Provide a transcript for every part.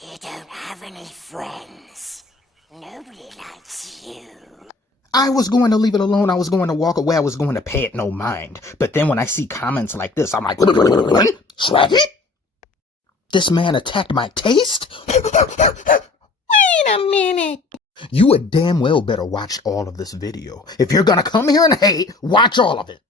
You don't have any friends. Nobody likes you. I was going to leave it alone. I was going to walk away. I was going to pay it no mind. But then when I see comments like this, I'm like, Swaggy? This man attacked my taste? Wait a minute. You would damn well better watch all of this video. If you're gonna come here and hate, watch all of it.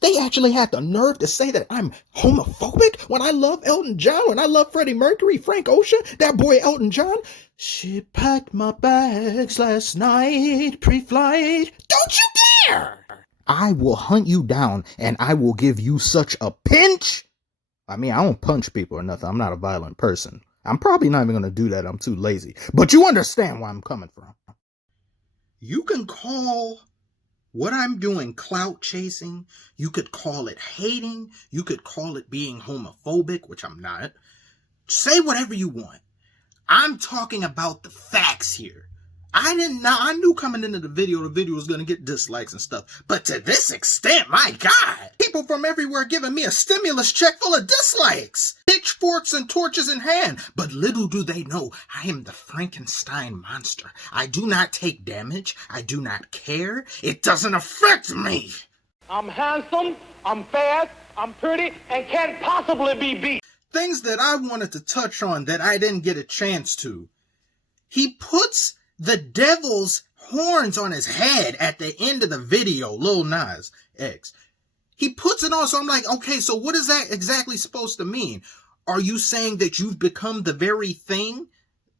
They actually had the nerve to say that I'm homophobic when I love Elton John, when I love Freddie Mercury, Frank Ocean, that boy Elton John. She packed my bags last night, pre-flight. Don't you dare! I will hunt you down and I will give you such a pinch. I mean, I don't punch people or nothing. I'm not a violent person. I'm probably not even going to do that. I'm too lazy. But you understand where I'm coming from. You can call what I'm doing clout chasing. You could call it hating. You could call it being homophobic, which I'm not. Say whatever you want. I'm talking about the facts here. I knew coming into the video was going to get dislikes and stuff. But to this extent, my God. People from everywhere giving me a stimulus check full of dislikes. Pitchforks and torches in hand. But little do they know, I am the Frankenstein monster. I do not take damage. I do not care. It doesn't affect me. I'm handsome, I'm fast, I'm pretty, and can't possibly be beat. Things that I wanted to touch on that I didn't get a chance to. He puts the devil's horns on his head at the end of the video, Lil Nas X. He puts it on, so I'm like, okay, so what is that exactly supposed to mean? Are you saying that you've become the very thing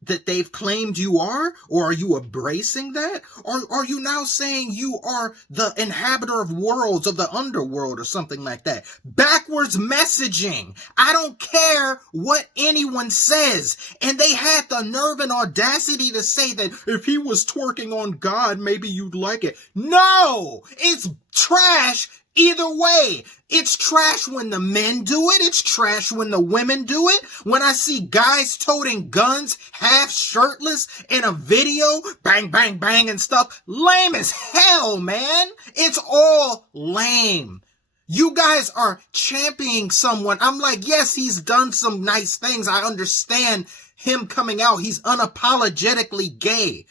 that they've claimed you are? Or are you embracing that? Or are you now saying you are the inhabitor of worlds, of the underworld, or something like that? Backwards messaging. I don't care what anyone says. And they had the nerve and audacity to say that if he was twerking on God, maybe you'd like it. No! It's trash either way. It's trash when the men do it. It's trash when the women do it. When I see guys toting guns, half shirtless in a video, bang, bang, bang and stuff, lame as hell, man. It's all lame. You guys are championing someone. I'm like, yes, he's done some nice things. I understand him coming out. He's unapologetically gay.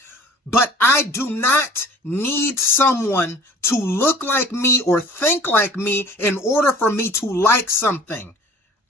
But I do not need someone to look like me or think like me in order for me to like something.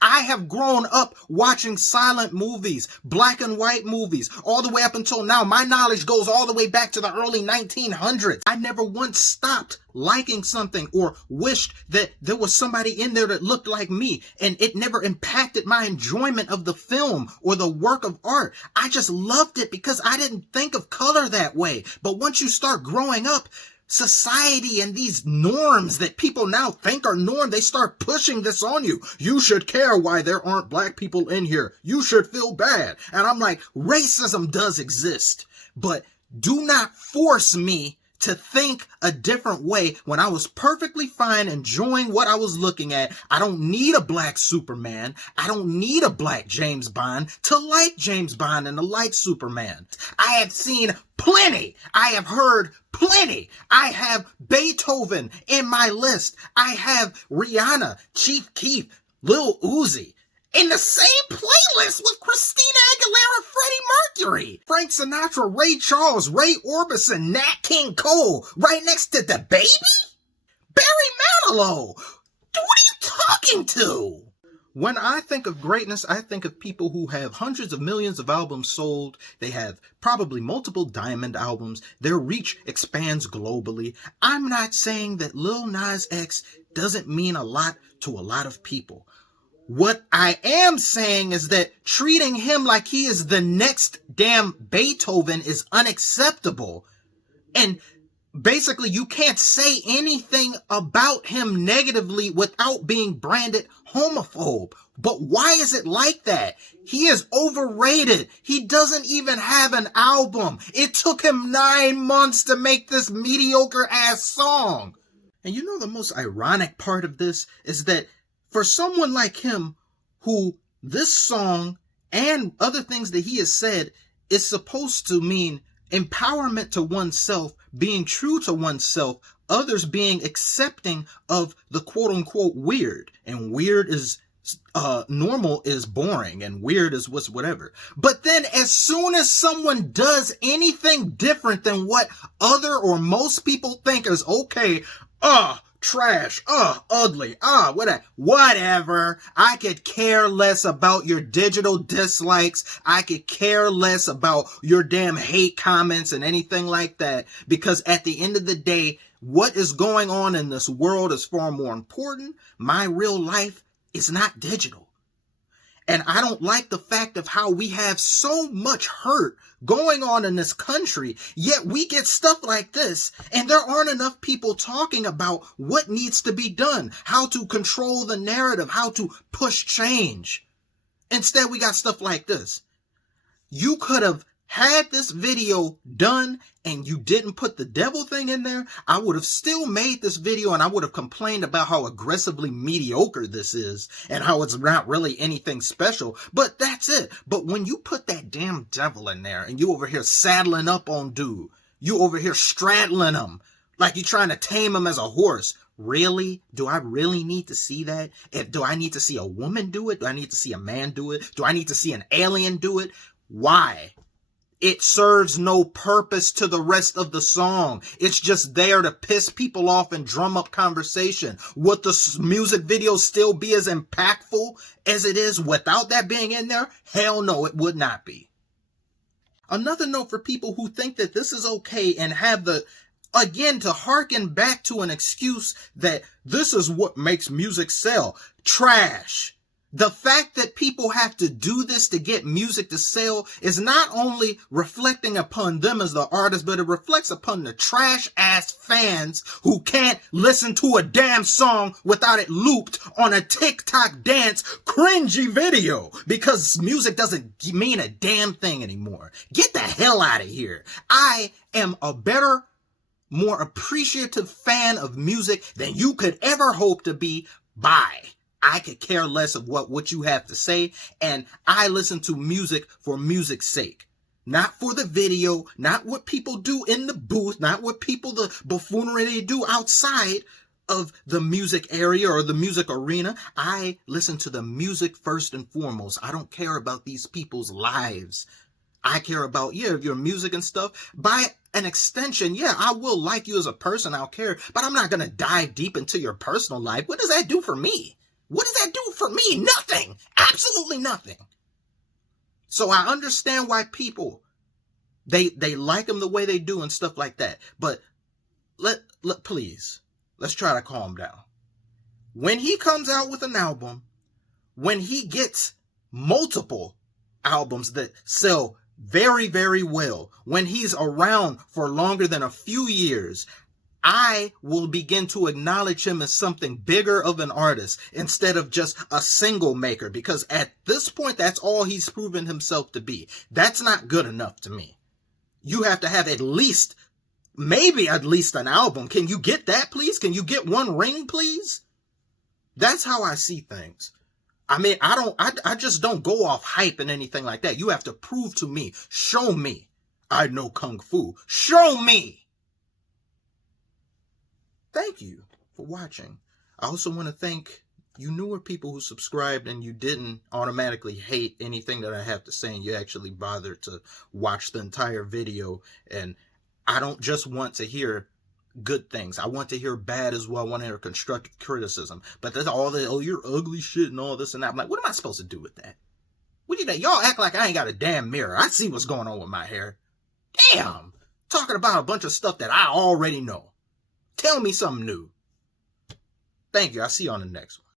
I have grown up watching silent movies, black and white movies, all the way up until now. My knowledge goes all the way back to the early 1900s. I never once stopped liking something or wished that there was somebody in there that looked like me, and it never impacted my enjoyment of the film or the work of art. I just loved it because I didn't think of color that way. But once you start growing up, society and these norms that people now think are norm, they start pushing this on you. You should care why there aren't black people in here. You should feel bad. And I'm like, racism does exist, but do not force me to think a different way when I was perfectly fine enjoying what I was looking at. I don't need a black Superman. I don't need a black James Bond to like James Bond and to like Superman. I have seen plenty. I have heard plenty. I have Beethoven in my list. I have Rihanna, Chief Keef, Lil Uzi in the same playlist with Christina Aguilera, Freddie Mercury, Frank Sinatra, Ray Charles, Ray Orbison, Nat King Cole, right next to the baby? Barry Manilow. What are you talking to? When I think of greatness, I think of people who have hundreds of millions of albums sold. They have probably multiple diamond albums. Their reach expands globally. I'm not saying that Lil Nas X doesn't mean a lot to a lot of people. What I am saying is that treating him like he is the next damn Beethoven is unacceptable. And basically, you can't say anything about him negatively without being branded homophobe. But why is it like that? He is overrated. He doesn't even have an album. It took him 9 months to make this mediocre ass song. And you know the most ironic part of this is that for someone like him, who this song and other things that he has said is supposed to mean empowerment to oneself, being true to oneself, others being accepting of the quote unquote weird. And weird is normal is boring and weird is what's whatever. But then as soon as someone does anything different than what other or most people think is okay, trash, ugly, whatever. I could care less about your digital dislikes. I could care less about your damn hate comments and anything like that. Because at the end of the day, what is going on in this world is far more important. My real life is not digital. And I don't like the fact of how we have so much hurt going on in this country, yet we get stuff like this, and there aren't enough people talking about what needs to be done, how to control the narrative, how to push change. Instead, we got stuff like this. You could have had this video done and you didn't put the devil thing in there, I would have still made this video and I would have complained about how aggressively mediocre this is and how it's not really anything special, but that's it. But when you put that damn devil in there and you over here saddling up on dude, you over here straddling him like you're trying to tame him as a horse. Really? Do I really need to see that? Do I need to see a woman do it? Do I need to see a man do it? Do I need to see an alien do it? Why? It serves no purpose to the rest of the song. It's just there to piss people off and drum up conversation. Would the music video still be as impactful as it is without that being in there? Hell no, it would not be. Another note for people who think that this is okay and have again, to hearken back to an excuse that this is what makes music sell. Trash. The fact that people have to do this to get music to sell is not only reflecting upon them as the artist, but it reflects upon the trash-ass fans who can't listen to a damn song without it looped on a TikTok dance cringy video because music doesn't mean a damn thing anymore. Get the hell out of here. I am a better, more appreciative fan of music than you could ever hope to be. Bye. I could care less of what you have to say, and I listen to music for music's sake. Not for the video, not what people do in the booth, not what the buffoonery they do outside of the music area or the music arena. I listen to the music first and foremost. I don't care about these people's lives. I care about, your music and stuff. By an extension, I will like you as a person, I'll care, but I'm not going to dive deep into your personal life. What does that do for me? What does that do for me? Nothing. Absolutely nothing. So I understand why people, they like him the way they do and stuff like that. But please, let's try to calm down. When he comes out with an album, when he gets multiple albums that sell very, very well, when he's around for longer than a few years, I will begin to acknowledge him as something bigger of an artist instead of just a single maker, because at this point, that's all he's proven himself to be. That's not good enough to me. You have to have maybe at least an album. Can you get that, please? Can you get one ring, please? That's how I see things. I mean, I just don't go off hype and anything like that. You have to prove to me, show me I know Kung Fu. Show me. Thank you for watching. I also want to thank you newer people who subscribed and you didn't automatically hate anything that I have to say and you actually bothered to watch the entire video. And I don't just want to hear good things. I want to hear bad as well. I want to hear constructive criticism. But there's all the, you're ugly shit and all this and that. I'm like, what am I supposed to do with that? Y'all act like I ain't got a damn mirror. I see what's going on with my hair. Damn. Talking about a bunch of stuff that I already know. Tell me something new. Thank you. I'll see you on the next one.